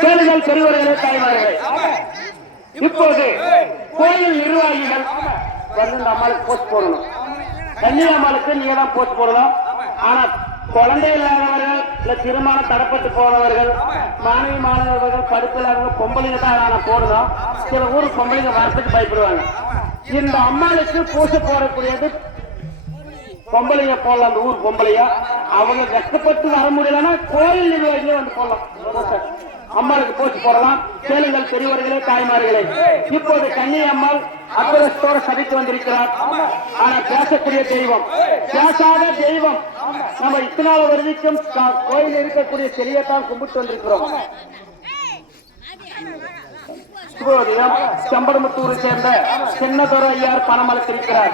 கேளுங்கள் பெரியவர்களே தாய்மார்களே. இப்போது கோயில் நிர்வாகிகள் வந்து இந்த அம்மாளுக்கு போஸ்ட் போடணும் கன்னியாம்மாளுக்கு நீங்க தான் போஸ்ட் போடணும். ஆனா குழந்தை இல்லாதவர்கள் இல்ல திருமணம் தடப்பட்டு போனவர்கள் மாணவி மாணவர்கள் படுப்பு இல்லாதவங்க பொம்பளைங்க தான் ஆனா போடணும். சில ஊர் பொம்பளைங்க வரத்துக்கு பயப்படுவாங்க. இந்த அம்மாளுக்கு பூசை போடக்கூடியது பொம்பளைய போடலாம் அந்த ஊர் பொம்பளையா? அவங்க கஷ்டப்பட்டு வர முடியலன்னா கோயில் நிர்வாகிகளே வந்து போடலாம். அம்மாளுக்கு போச்சு போடலாம். கேளுங்கள் பெரியவர்களே தாய்மார்களே. இப்போது கண்ணி அம்மாள் அக்கரத்தோட சதித்து வந்திருக்கிறார். ஆனா பேசக்கூடிய தெய்வம் பேசாத தெய்வம். நம்ம இத்தனால வரைக்கும் கோயில் இருக்கக்கூடிய செடியை தான் கும்பிட்டு வந்திருக்கிறோம். இப்போதையும் செம்படமுத்தூரை சேர்ந்த சின்னதொரு ஐயார் பணம் அளித்திருக்கிறார்